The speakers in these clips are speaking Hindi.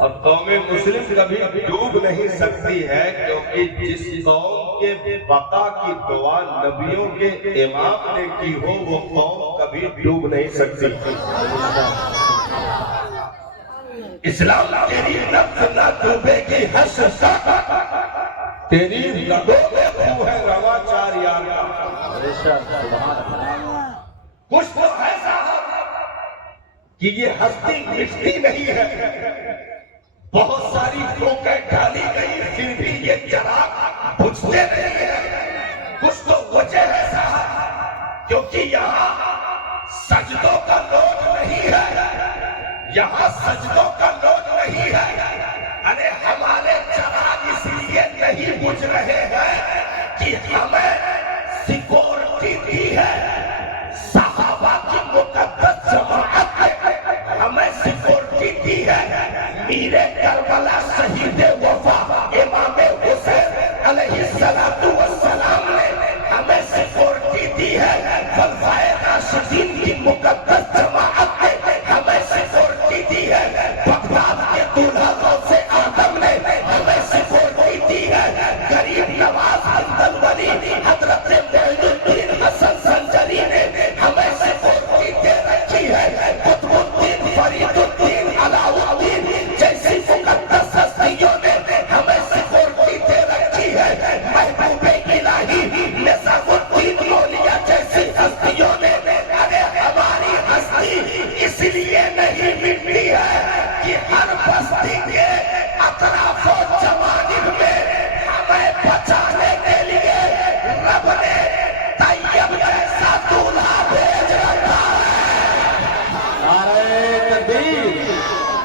और कौमे मुस्लिम कभी डूब नहीं सकती है, क्योंकि जिस कौम के बका की दुआ नबियों के इमाम ने की हो वो कौम कभी डूब नहीं सकती। इस्लाम तेरी नफ्स ना डूबेगी हर्ष तेरी रगों में खून है रवा चार यार का। कुछ तो ऐसा कि ये हस्ती मिटती नहीं है, बहुत सारी ठोकर डाली गई फिर भी ये चिराग बुझते नहीं है। कुछ तो वजह है साहब, क्योंकि यहाँ सजदों का लोड नहीं है, यहाँ सजदों का लोड नहीं है। अरे हमारे चिराग इसलिए नहीं बुझ रहे हैं कि हमें सिक्योरिटी दी है सहाबा की मुकद्दस जमाअत ने, हमें सिक्योरिटी दी है मीरे करबला शहीद वफा इमाम हुसैन अलैहिस्सलातु वस्सलाम ने, हमें सिक्योरिटी दी है खलफाए राशिदीन की मुकद्दस जमाअत ने, हमें सिक्योरिटी दी है बगदाद के दूल्हा गौसे आदम ने, हमें सिक्योरिटी दी है गरीब नवाज अब्दुल वली हजरत मोइनुद्दीन हसन संजरी ने, हमें सिक्योरिटी दे रखी है कुतुबुद्दीन फरीदुद्दीन अलाउद्दीन जैसी मुकद्दस हस्तियों ने, हमें सिक्योरिटी दे रखी है महबूबे इलाही निजामुद्दीन मौलिया जैसी हस्तियों ने। अरे हमारी हस्ती इसलिए नहीं मिटती है कि हर बस्ती के अतराफो जमानिब में हमें बचाने के लिए रब ने तैयब जैसा दूल्हा भेज रखा है। नारे तकबीर,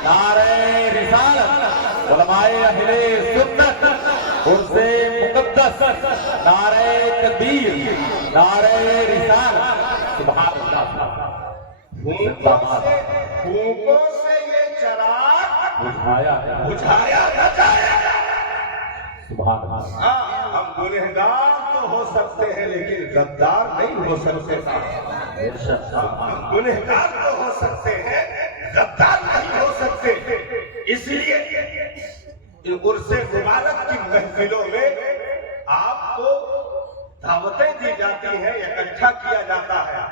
नारे रिसालत, उलमाए अहले सुन्नत, उर्से मुकद्दस, नारे तकबीर, नारे रिसालत, सुभान अल्लाह। फूंकों से ये चिराग बुझाया न जाए। सुभान अल्लाह। हाँ, हम गुनहगार तो हो सकते हैं लेकिन गद्दार नहीं हो सकते। हम गुनहगार तो हो सकते हैं, गद्दार नहीं हो सकते। इसलिए उर्से मुबारक की महफिलों में आपको दावतें दी जाती हैं, इकट्ठा किया जाता है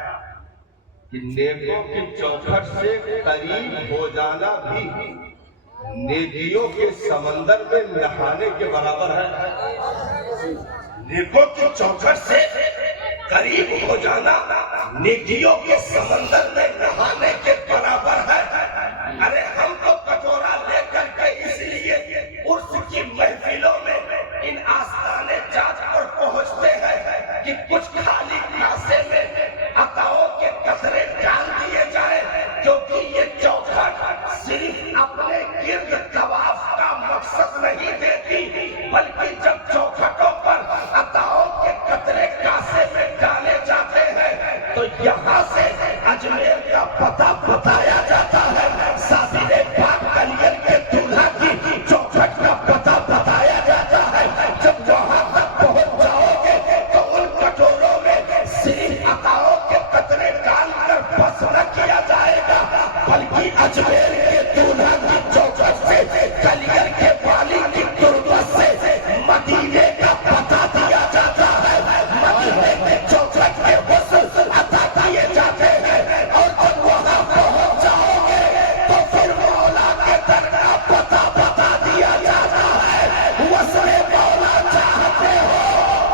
कि नेकों की चौखट से करीब हो जाना भी नेकियों के समंदर में नहाने के बराबर है। नेकों की चौखट से करीब हो जाना नेकियों के समंदर में नहाने के बराबर है। अरे हम तो कटोरा लेकर के इसलिए उर्स की महफिलों में इन आस्थाने जात पर पहुंचते हैं कि कुछ खाली कासे में अताओं के कतरे डाल दिए जाए, क्योंकि ये चौखट सिर्फ अपने गिर्द तवाफ का मकसद नहीं देती, बल्कि जब चौखटों पर अताओं के कतरे कासे में डाले जाते हैं तो यहाँ से अजमेर का पता बताया जाता है, साबिरे पाक कलियर के दूल्हा की चौखट का पता बताया जाता है। जब वहां तक पहुंच जाओगे तो उन कटोरों में सिर्फ अताओं के कतरे डालकर बस न किया जाएगा, बल्कि अजमेर के दूल्हा की चौखट से कलियर के वाली की तुरबत से मदीने का पता दिया जाता है, मदीने के चौखट के हुस्न अता किए जाते हैं। और जब वहां पहुंच जाओगे तो फिर मौला के दर का पता बता दिया जाता है। वस्ले मौला चाहते हो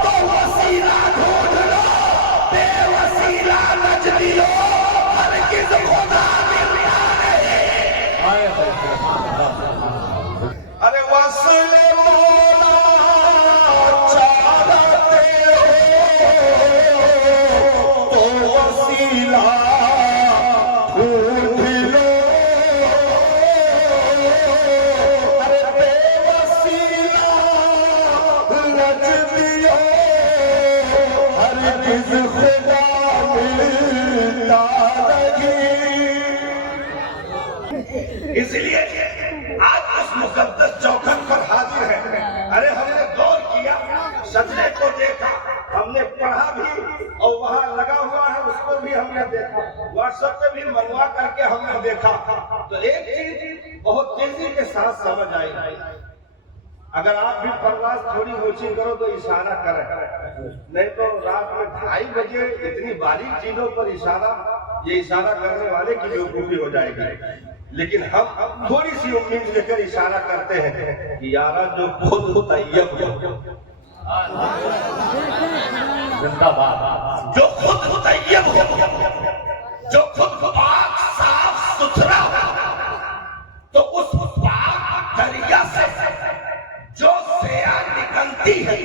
तो वसीला ढूंढ लो, बेवसीला नजदियो हरगिज़ खुदा मिलता नहीं। अरे वस्ले मौला चाहते हो तो वसीला ढूंढ लो, अरे बेवसीला नजदियो हरगिज़ खुदा मिलता नहीं। इसलिए आज उस मुकद्दस चौखट पर हाजिर है। अरे हमने गौर किया, सजदे को देखा, हमने पढ़ा भी और वहाँ लगा हुआ है उसको भी हमने देखा, व्हाट्सएप पे भी मंगवा करके हमने देखा। तो एक चीज बहुत तेजी के साथ समझ आई। अगर आप भी परवास थोड़ी ऊंची करो तो इशारा करें, नहीं तो रात में 2:30 बजे इतनी बारीक चीजों पर इशारा, ये इशारा करने वाले की बेवकूफी हो जाएगी। लेकिन हम थोड़ी सी उम्मीद लेकर इशारा करते हैं कि यारा जो खुद तैयब हो, जिंदाबाद, जो खुद तैयब हो, जो खुद पाक साफ सुथरा हो, तो उस पाक दरिया से जो सेया निकलती है,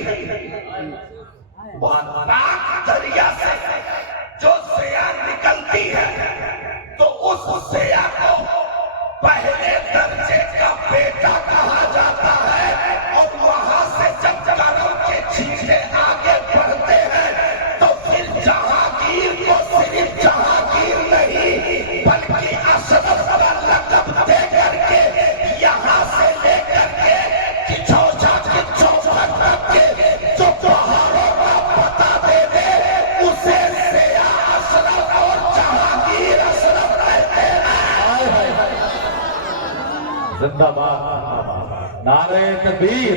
पाक दरिया से जो सेया निकलती है, तो उस सेया को पहले दर्जे का बेटा कहा जाता है। और वहां से जब करम के छींटे आगे बढ़ते हैं तो फिर जहांगीर को सिर्फ जहांगीर नहीं बल्कि अशरफ का लक़ब दे करके यहाँ से लेकर के किचौजा के चौखट तक के जो पहाड़ों का पता दे दे, उसे सेया अशरफ और जहांगीर अशरफ कहते हैं। जिंदाबाद, नारे तकबीर,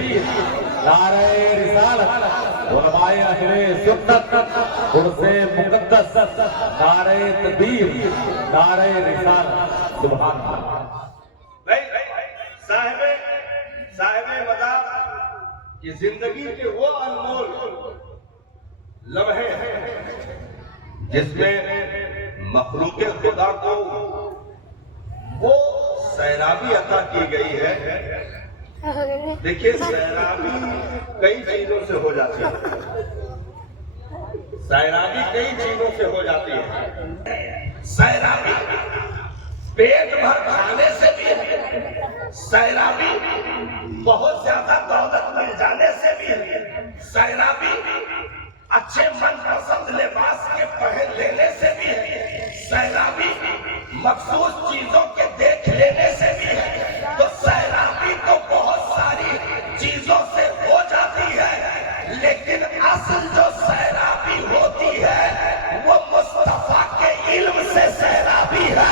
नारे रिसालत, उलमाए अहले सुन्नत, उर्से मुक़द्दस, नारे तकबीर, नारे रिसालत, सुभान अल्लाह। साहिबे मदार की जिंदगी के वो अनमोल लम्हे हैं जिसमें मखलूक खुदा को वो सैराबी अता की गई है। देखिए, सैराबी कई चीजों से हो जाती है, सैराबी कई चीजों से हो जाती है। सैराबी पेट भर खाने से भी है, सैराबी बहुत ज्यादा दौलत मिल जाने से भी है, सैराबी अच्छे मनपसंद लिबास के पहन लेने से भी है, सैराबी मखसूस चीजों के देख लेने से भी है। तो सैराबी तो बहुत सारी चीजों से हो जाती है, लेकिन असल जो सैराबी होती है वो मुस्तफा के इल्म से सैराबी है।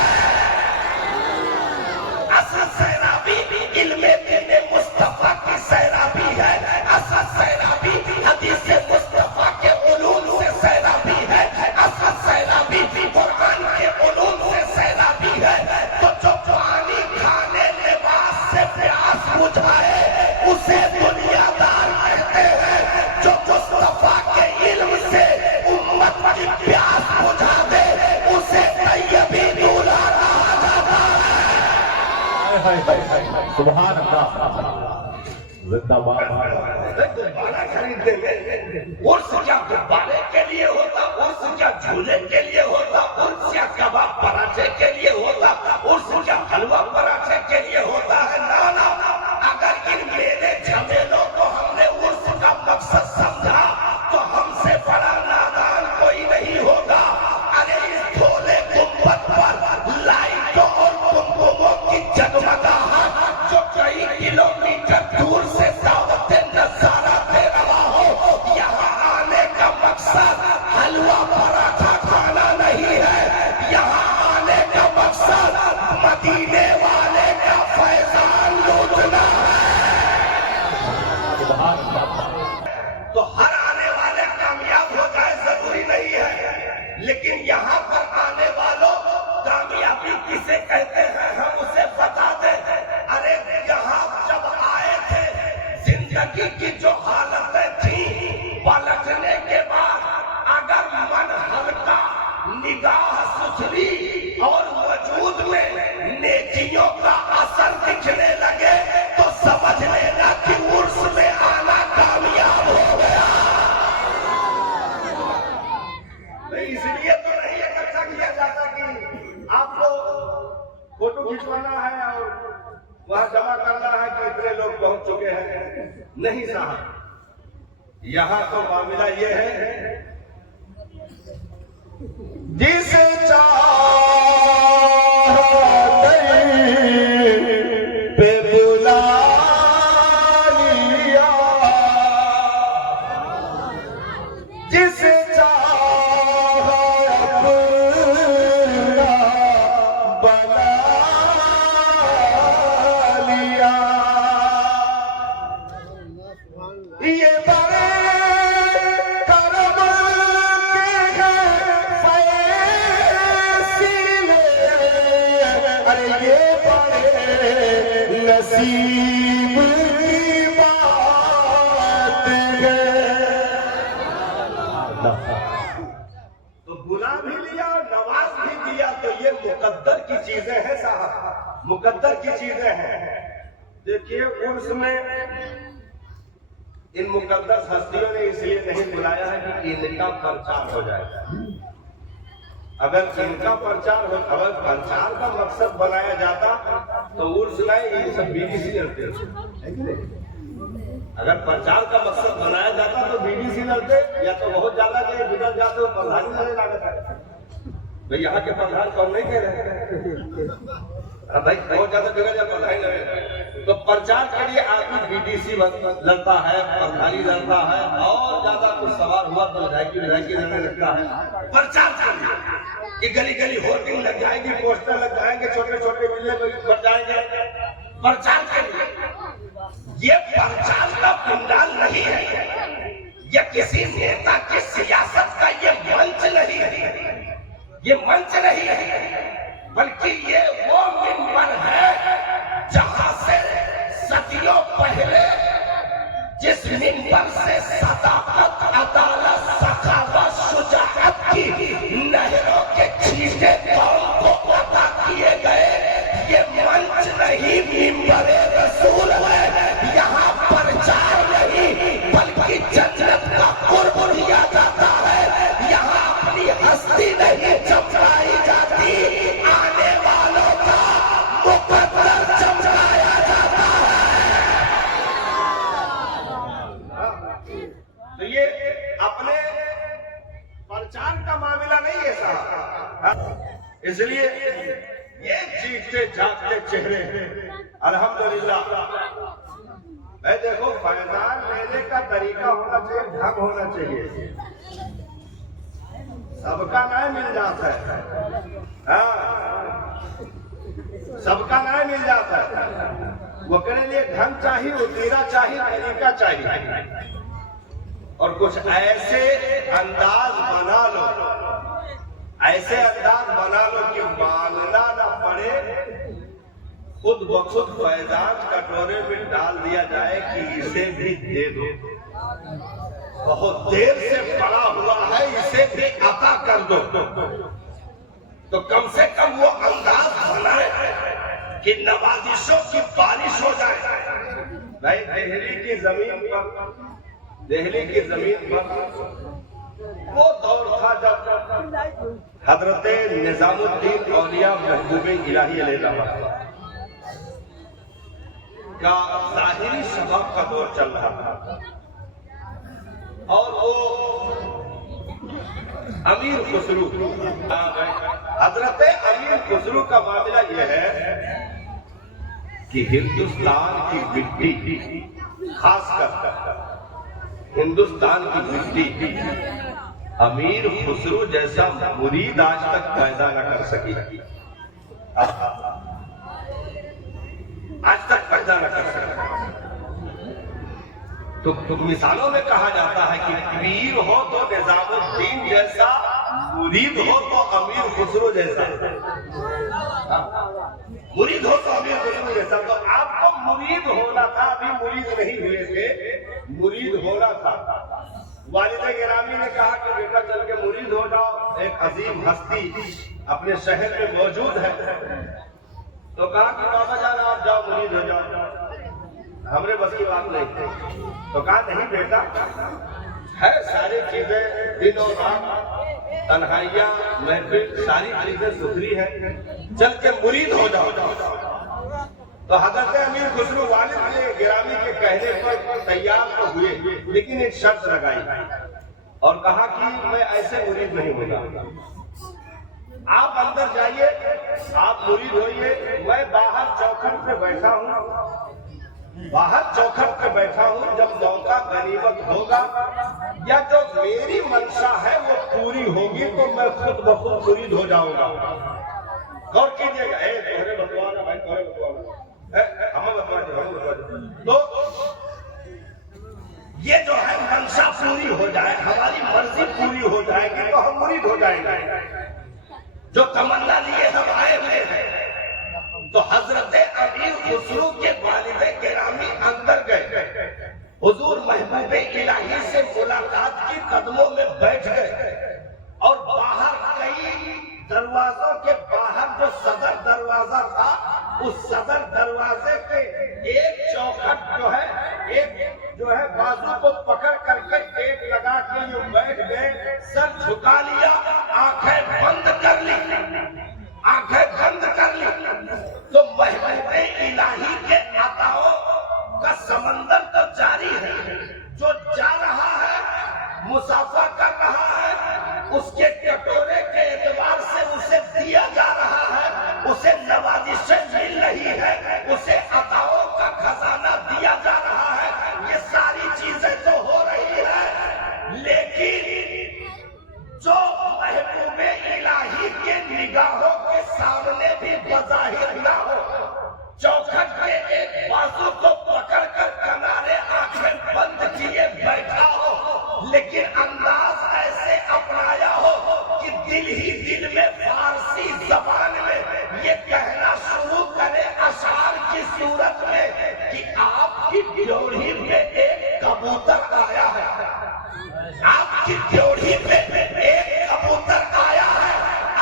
असल सैराबी इल्मे बिने मुस्तफा की सैराबी है। असल सैराबी हदीस मुस्तफा के उलूम से सैराबी है। असल सैराबी कुरान के उलूम से सैराबी है। तो जो पानी खाने लिबास से प्यास बुझाए उसे दुनियादार कहते हैं। जो मुस्तफा के इल्म से उम्मत की प्यास बुझा दे उसे तैयबी दूल्हा कहा जाता है। सुभान अल्लाह, जिंदाबाद। गुब्बारा खरीदने में उर्स क्या गुब्बारे के लिए होता, उर्स क्या झूले के लिए होता, उर्स क्या कबाब पराठे के लिए होता, उर्स क्या हलवा पराठे के लिए होता है। ना ना, अगर इन मेले झमेलों को हमने उर्स का मकसद समझा तो हमसे बड़ा नादान कोई नहीं होगा। अरे इस भोले गुंबद पर लाइटों और कुमकुमों की जगमगाहट जो कई किलोमीटर दूर से दावते नजारा दे रहा हो, यहाँ आने का मकसद हलवा पराठा खाना नहीं है। यहाँ आने का मकसद मदीने वाले का फैजान लूटना है। तो हर आने वाले कामयाब हो जाए जरूरी नहीं है, लेकिन यहाँ पर आने वालों कामयाबी किसे कहते हैं हम उसे बता दें। अरे यहाँ जब आए थे जिंदगी की जो हालतें थी, पलटने के बाद अगर मन हल्का, निगाह सुथरी और वजूद में नेकियों का असर दिखने लगे तो समझ लेना कि उर्स में आना कामयाब हो गया। नहीं, इसलिए तो नहीं इकट्ठा किया जाता कि आपको फोटो खिंचवाना है और वहां जमा करना है कि इतने लोग पहुंच चुके हैं। नहीं साहब, यहाँ तो मामला ये है जिसे पे बुला लिया, जिसे बना नसीब की बात है। तो बुला भी लिया और नवाज भी दिया, तो ये मुकद्दर की चीजें हैं साहब, मुकद्दर की चीजें हैं। देखिए उर्स में इन मुकद्दस हस्तियों ने इसलिए नहीं बुलाया है कि इनका प्रचार हो जाए। अगर इनका प्रचार हो, अगर प्रचार का मकसद बनाया जाता तो उर्स नहीं, ये सब बीबीसी लड़ते। अगर प्रचार का मकसद बनाया जाता तो बीबीसी लड़ते, या तो बहुत ज्यादा जो बिगड़ जाते हो प्रधान लड़े लागत है। भाई यहाँ के प्रधान कौन नहीं कह रहे भाई, बहुत ज्यादा बिगड़ जाए प्रधान लड़े। तो प्रचार के लिए आदमी बीडीसी लड़ता है, प्रधानी लड़ता है, और ज्यादा कुछ सवाल हुआ तो विधायकी लड़ने लगता है। प्रचार कि गली गली होर्डिंग लग जाएगी, पोस्टर लग जाएंगे, छोटे छोटे मिलने बढ़ जाएंगे। प्रचार के लिए ये प्रचार का पंडाल नहीं है, ये किसी नेता की सियासत का ये मंच नहीं है, ये मंच नहीं है, बल्कि ये वो मिंबर है जहां से सदियों पहले जिस मिंबर से सदाकत, अदालत, सखावत, शुजाअत की नहरों के छींटे कौम को अता किए गए, ये मंच नहीं मिंबर रसूल है। यहाँ प्रचार नहीं बल्कि जन्नत का कुर्ब दिया जाता है। यहाँ अपनी हस्ती नहीं चमकाई जाती, आने वालों का मुकद्दर चमकाया जाता है। तो ये अपने प्रचार का मामला नहीं है साहब। इसलिए ये जीते जागते चेहरे अल्हम्दुलिल्लाह। मैं देखो फैजान लेने का तरीका होना चाहिए, ढंग होना चाहिए, सबका न्याय मिल जाता है। हाँ, सबका न्याय मिल जाता है। वो के लिए ढंग चाहिए, उतीरा चाहिए, तरीका चाहिए, और कुछ ऐसे अंदाज बना लो, ऐसे अंदाज बना लो कि मांगना ना पड़े, खुद ब खुद फैजान कटोरे में डाल दिया जाए कि इसे भी दे दो, बहुत देर से पड़ा हुआ है, इसे भी अता कर दो। तो कम से कम वो अंदाज बनाए कि नवाजिशों की बारिश हो जाए। भाई दिल्ली की जमीन पर वो दौर था जब हजरत निजामुद्दीन औलिया महबूब इलाही अलैहिस्सलाम का ज़ाहिरी शबाब का दौर चल रहा था, और वो अमीर खुसरू, हजरत अमीर खुसरू का मामला यह है कि हिंदुस्तान की मिट्टी, खासकर हिंदुस्तान की मिट्टी अमीर खुसरू जैसा मुरीद आज तक पैदा न कर सकी, आज तक पैदा न कर सकी। तो मिसालों में कहा जाता है कि पीर हो तो निजामुद्दीन जैसा, मुरीद हो तो अमीर खुसरू जैसा, मुरीद हो तो अमीर खुसरू जैसा। तो आपको मुरीद होना था, अभी मुरीद नहीं हुए थे, मुरीद होना था। वालिद गिरामी ने कहा कि बेटा चल के मुरीद हो जाओ, एक अजीम हस्ती अपने शहर में मौजूद है। तो कहा कि बाबा जान आप जाओ मुरीद हो जाओ, हमरे बस की बात नहीं थी। तो कहा नहीं बेटा, है सारी चीजें, दिन और रात, तन्हाइयां, महफिल, सारी चीजें सुधरी है, चल के मुरीद हो जाओ। तो हजरत अमीर खुसरू वालिद गिरामी के कहने पर तैयार तो हुए, लेकिन एक शर्त लगाई और कहा कि मैं ऐसे मुरीद नहीं होगा, आप अंदर जाइए, आप मुरीद होइए, मैं बाहर चौखट पे बैठा हूँ, बाहर चौखट पे बैठा हूँ, जब मौका गनीमत होगा या जो मेरी मंशा है वो पूरी होगी तो मैं खुद ब खुद मुरीद हो जाऊंगा। गौर कीजिएगा, तोहरे बतवाना भाई, तोहरे बतवाना, हमें बतवा। तो ये जो है मंशा पूरी हो जाए, हमारी मर्जी पूरी हो जाएगी तो हम मुरीद हो जाएंगे। जो तमन्ना लिए हम आए हुए हैं, तो हजरत अमीर खुसरो के वालिद गिरामी अंदर गए, हुजूर महबूब इलाही से मुलाकात की, कदमों में बैठ गए और बाहर कई दरवाजों के बाहर जो सदर दरवाजा था, उस सदर दरवाजे के एक चौखट जो है बाजू को पकड़ करके टेक लगा के यूं बैठ गए, सर झुका लिया, आंखें बंद कर ली, आंखें बंद कर ली। तो महबूब इलाही के अताओं का समंदर तो जारी है, जो जा रहा है मुसाफा कर रहा है, उसके कटोरे के एतबार से उसे दिया जा रहा है, उसे नवाजिशें मिल रही है, उसे अताओं का खजाना दिया जा रहा है, ये सारी चीजें तो हो रही है। लेकिन जो महबूब इलाही के निगाहों के सामने भी बज़ाहिर ना हो, चौखट के एक बाजू को पकड़कर किनारे आंखें बंद किए बैठा हो, लेकिन अंदाज ऐसे अपनाया हो कि दिल ही दिल में फारसी जबान में ये कहना शुरू करे अशार की सूरत में कि आपकी ड्योढ़ी में एक कबूतर आया है, आपकी ड्योढ़ी में एक कबूतर आया है,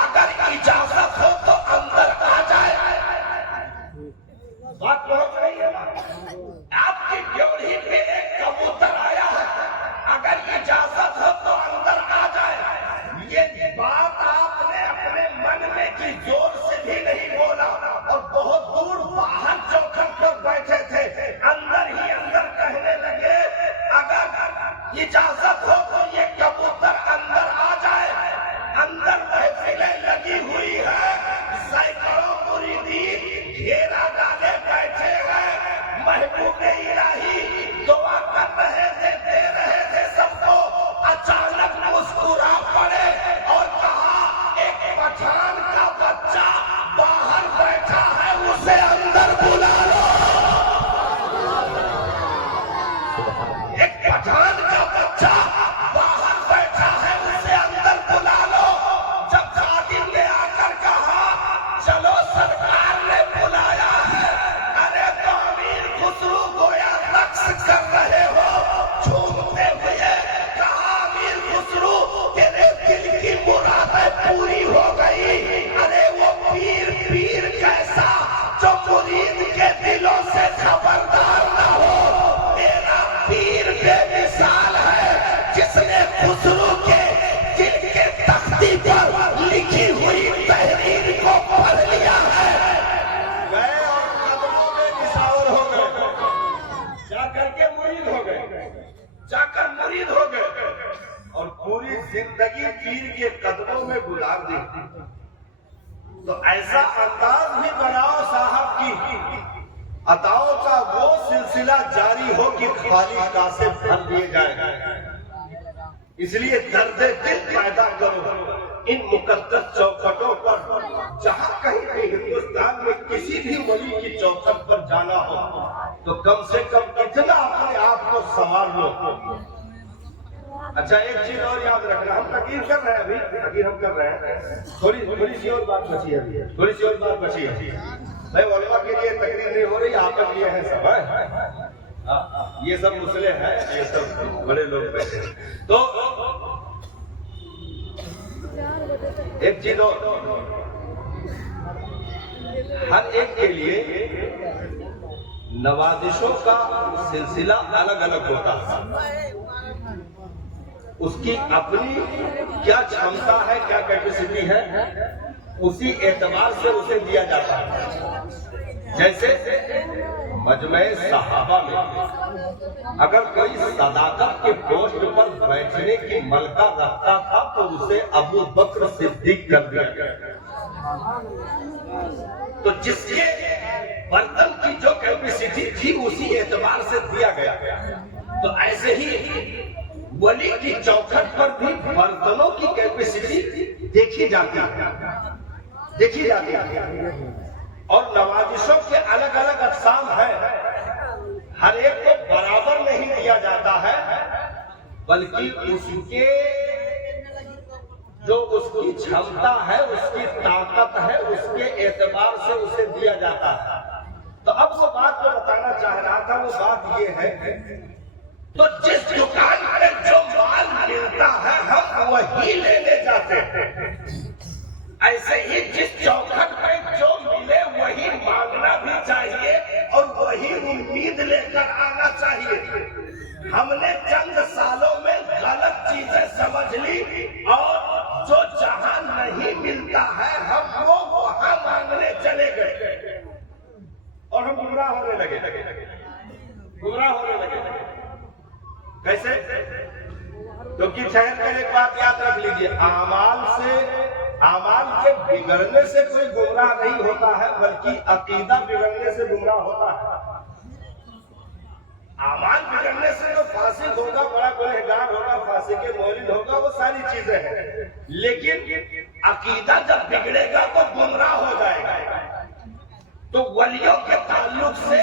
अगर इजाजत हो तो अंदर आ जाए। बात पहुंच रही है? आपकी ड्योढ़ी में एक कबूतर आया है, अगर इजाजत हो तो अंदर आ जाए। ये बात आपने अपने मन में की, जोर से भी नहीं बोला, और बहुत दूर बाहर चौखट पर बैठे थे, अंदर ही अंदर कहने लगे अगर इजाजत हो तो ये कबूतर अंदर आ जाए। अंदर महफिलें लगी हुई है, सैकड़ों मुरीदीन घेरा डाले बैठे हैं, महबूब इलाही दुआ कर रहे थे, दे रहे थे सबको। अचानक मुस्कुरा पड़े और कहा एक पठान का बच्चा बाहर बैठा है, उसे अंदर बुला लो। एक पठान का बच्चा बाहर बैठा है, उसे अंदर बुला लो। जब खादिम ने आकर कहा चलो सरकार ने बुलाया है, अरे तो अमीर खुसरो गोया रक्स कर रहे हो, झूमते हुए कहा अमीर खुसरो तेरे दिल की मुरादें पूरी हो गई। अरे वो पीर पीर कैसा जो मुरीद के दिलों से खबरदार ना हो, तेरा पीर बेमिसाल है, जिसने खुसरो के दिल के तख्ती पर लिखी हुई तहरीर को पढ़ लिया है। गए और कदमों में निशावर हो गए, जाकर के मुरीद हो गए, जाकर मुरीद हो गए और पूरी जिंदगी पीर के कदमों में गुजार दी। तो ऐसा अंदाज भी बनाओ साहब की अताओं का वो सिलसिला जारी हो कि खाली कासे भर दिए जाए। इसलिए दर्द दिल पैदा करो इन मुकद्दस चौखटों पर। जहां कहीं भी हिंदुस्तान में किसी भी वली की चौखट पर जाना हो तो कम से कम इतना अपने आप को संभाल लो। अच्छा, एक चीज और याद रखना, हम तकरीर कर रहे हैं, अभी तकरीर हम कर रहे हैं, थोड़ी सी और बात बची है, थोड़ी सी और बात बची है भाई। उलमा के लिए तकरीर नहीं हो रही, आपके लिए है सब है, ये सब मुसले हैं, ये सब बड़े लोग बैठे। तो एक चीज और, हर एक के लिए नवाजिशों का सिलसिला अलग अलग होता है, उसकी अपनी क्या क्षमता है, क्या कैपेसिटी है, उसी एतबार से उसे दिया जाता है। जैसे मजमे सहाबा में अगर कोई सदाकत के पोस्ट पर बैठने की मलका रखता था तो उसे अबू बकर सिद्दीक कर दिया गया। तो जिसके बर्तन की जो कैपेसिटी थी उसी एतबार से दिया गया। तो ऐसे ही वली की चौखट पर भी बर्तनों की कैपेसिटी देखी जाती है और नवाजिशों के अलग अलग अक़साम है, हर एक को बराबर नहीं दिया जाता है, बल्कि उसके जो उसकी क्षमता है, उसकी ताकत है, उसके एतबार से उसे दिया जाता है। तो अब वो बात जो बताना चाह रहा था, वो बात ये है, तो जिस दुकान पे जो माल मिलता है हम वही लेने जाते हैं, ऐसे ही जिस चौखट पे जो मिले वही मांगना भी चाहिए और वही उम्मीद लेकर आना चाहिए। हमने चंद सालों में गलत चीजें समझ ली और जो जहां नहीं मिलता है हम वो वहां मांगने चले गए और हम गुमराह होने लगे। कैसे? क्योंकि ठहर कर एक बात याद रख लीजिए, आमाल के बिगड़ने से कोई गुमराह नहीं होता है, बल्कि अकीदा बिगड़ने से गुमराह होता है। आमाल बिगड़ने से जो फासिक होगा, बड़ा गुनहगार होगा, फासिक के मौलिद होगा, वो सारी चीजें हैं, लेकिन अकीदा जब बिगड़ेगा तो गुमराह हो जाएगा। तो वलियों के ताल्लुक से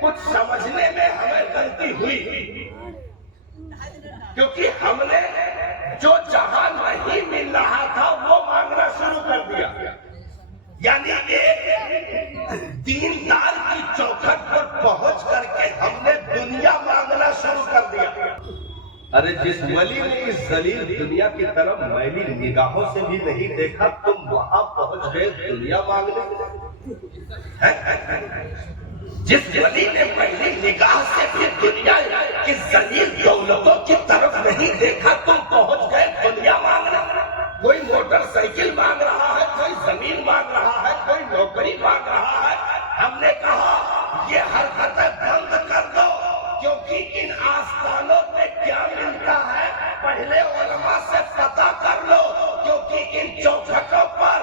कुछ समझने में हमें गलती हुई, क्योंकि हमने जो जहां नहीं मिल रहा था वो मांगना शुरू कर दिया। यानी एक दीनदार की चौखट पर पहुंच करके हमने दुनिया मांगना शुरू कर दिया। अरे जिस वली ने इस जलील दुनिया की तरफ मैली निगाहों से भी नहीं देखा, तुम वहां पहुंच गए दुनिया मांगने। जिस वली ने मैली निगाह से भी दुनिया की जलील दौलतों की तरफ नहीं देखा, तुम पहुंच गए दुनिया मांगने। कोई मोटरसाइकिल मांग रहा है, कोई जमीन मांग रहा है, कोई नौकरी मांग रहा है। हमने कहा ये हरकतें बंद कर दो, क्योंकि इन आस्थानों पे क्या मिलता है पहले उलमा से पता कर लो, क्योंकि इन चौखटों पर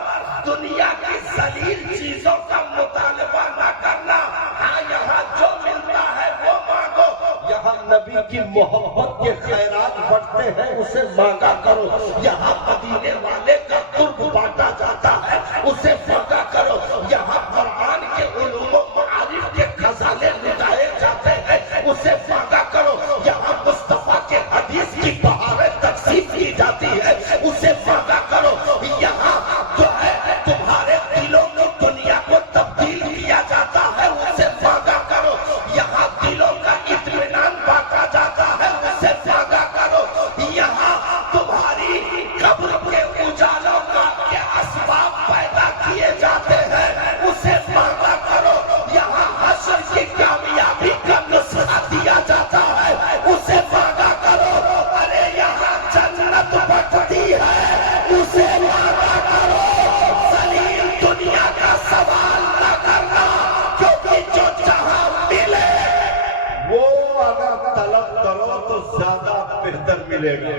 दुनिया की जलील चीजों का मुतालबा न करना। हाँ, यहाँ जो मिलता है वो मांगो, यहाँ नबी की मोहब्बत के खैरात बढ़ते हैं उसे मांगा करो, यहाँ मदीने वाले का कुर्ब बांटा जाता है उसे मांगा करो, यहाँ कुरान के उलूम मारिफ के खजाने लुटाए जाते हैं उसे मांगा करो, यहाँ मुस्तफा के हदीस की बहारें तकसीम की जाती है उसे मांगा करो, यहाँ जो है तुम्हारे दिलों की दुनिया को तब्दील किया जाता है उसे मांगा करो, यहाँ दिलों का इत्मीनान बांटा जाता है उसे मांगा करो, यहाँ तुम्हारी कब्र के उजालों का के असबाब पैदा किए जाते हैं उसे मांगा करो, यहाँ हश्र की कामयाबी का नुस्खा दिया जाता है उसे मांगा करो। अरे यहाँ जन्नत बटती है उसे मांगा करो। जलील दुनिया का सवाल न करना, क्योंकि जो जहां मिले वो अगर तलब करो तो ज्यादा बेहतर मिलेगा।